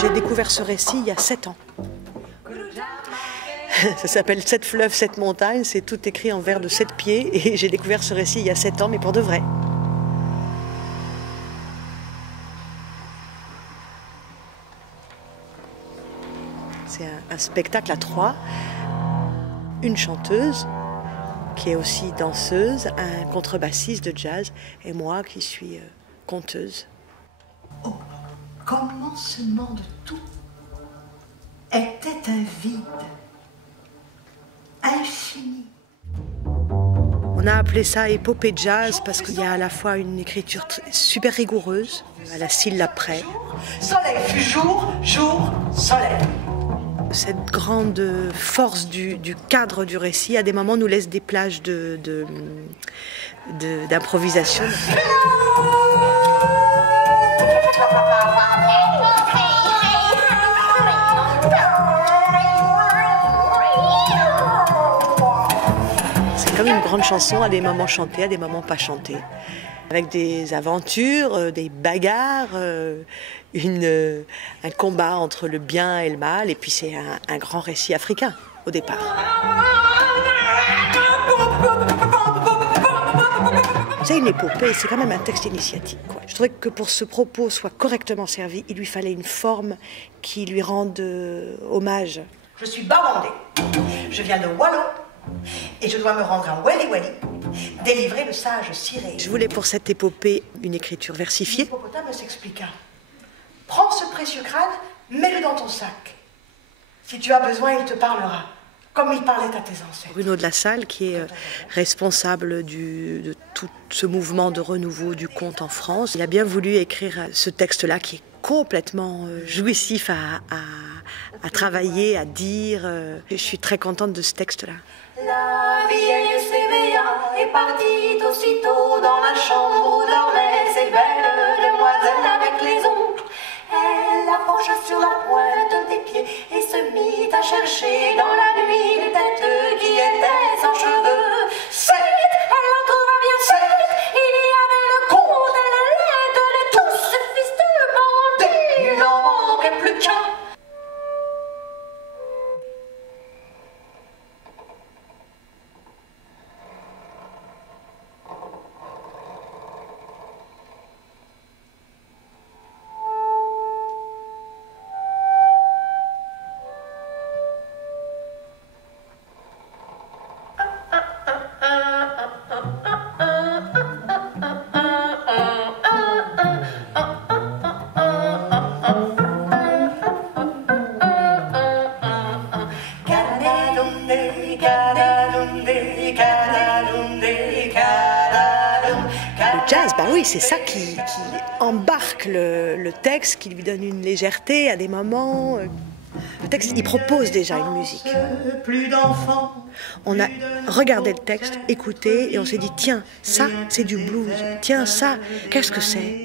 J'ai découvert ce récit il y a 7 ans. Ça s'appelle 7 fleuves, 7 montagnes, c'est tout écrit en vers de 7 pieds et j'ai découvert ce récit il y a 7 ans, mais pour de vrai. C'est un spectacle à 3, une chanteuse qui est aussi danseuse, un contrebassiste de jazz et moi qui suis conteuse. Au commencement de tout était un vide infini. On a appelé ça épopée jazz parce qu'il y a à la fois une écriture super rigoureuse, à la syllabe près. Soleil fut jour, jour, soleil. Cette grande force du cadre du récit, à des moments, nous laisse des plages d'improvisation. C'est comme une grande chanson, à des moments chantée, à des moments pas chantée. Avec des aventures, des bagarres, un combat entre le bien et le mal, et puis c'est un grand récit africain au départ. C'est une épopée, c'est quand même un texte initiatique, quoi. Je trouvais que pour que ce propos soit correctement servi, il lui fallait une forme qui lui rende hommage. Je suis Bawandé, je viens de Wallon, et je dois me rendre à Wali Wali, délivrer le sage ciré. Je voulais pour cette épopée une écriture versifiée. L'hippopotame s'expliqua. Prends ce précieux crâne, mets-le dans ton sac. Si tu as besoin, il te parlera, comme il parlait à tes ancêtres. Bruno de la Salle, qui est responsable de tout ce mouvement de renouveau du conte en France, il a bien voulu écrire ce texte-là qui est complètement jouissif à travailler, à dire. Je suis très contente de ce texte-là. La vieille s'éveilla et partit aussitôt dans la chambre où dormaient ces belles demoiselles avec les oncles. Elle approcha sur la pointe des pieds et se mit à chercher dans la nuit les têtes qui étaient sans cheveux. Certes, elle en trouva bien certes, il y avait le comte et le laide de tous ces fils de bandits. Il n'en manquait plus qu'un. Le jazz, bah oui, c'est ça qui embarque le texte, qui lui donne une légèreté à des moments. Le texte, il propose déjà une musique. Plus d'enfants. On a regardé le texte, écouté, et on s'est dit, tiens, ça, c'est du blues. Tiens, ça, qu'est-ce que c'est?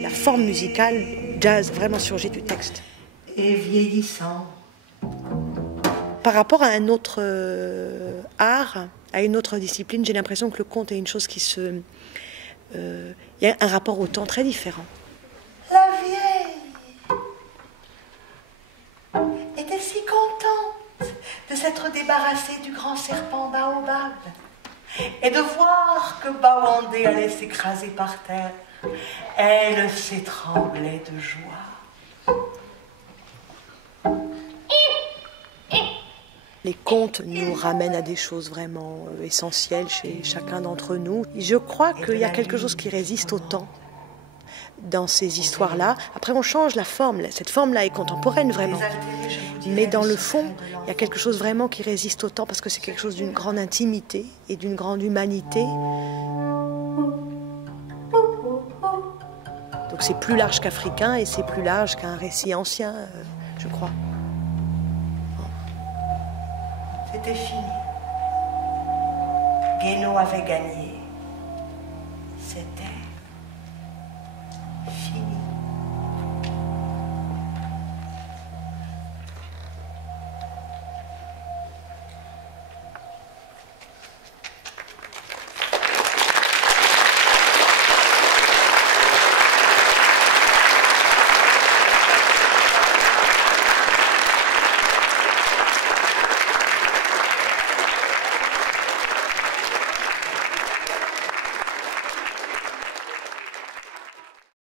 La forme musicale jazz vraiment surgit du texte. Et vieillissant. Par rapport à un autre art, à une autre discipline, j'ai l'impression que le conte est une chose qui se... Il y a un rapport au temps très différent. La vieille était si contente de s'être débarrassée du grand serpent Baobab et de voir que Bawandé allait s'écraser par terre. Elle s'étranglait de joie. Les contes nous ramènent à des choses vraiment essentielles chez chacun d'entre nous. Je crois qu'il y a quelque chose qui résiste au temps. dans ces histoires-là. Après, on change la forme. Cette forme-là est contemporaine, vraiment. Mais dans le fond, il y a quelque chose vraiment qui résiste au temps, parce que c'est quelque chose d'une grande intimité et d'une grande humanité. Donc c'est plus large qu'Africain et c'est plus large qu'un récit ancien, je crois. C'était fini. Guénot avait gagné.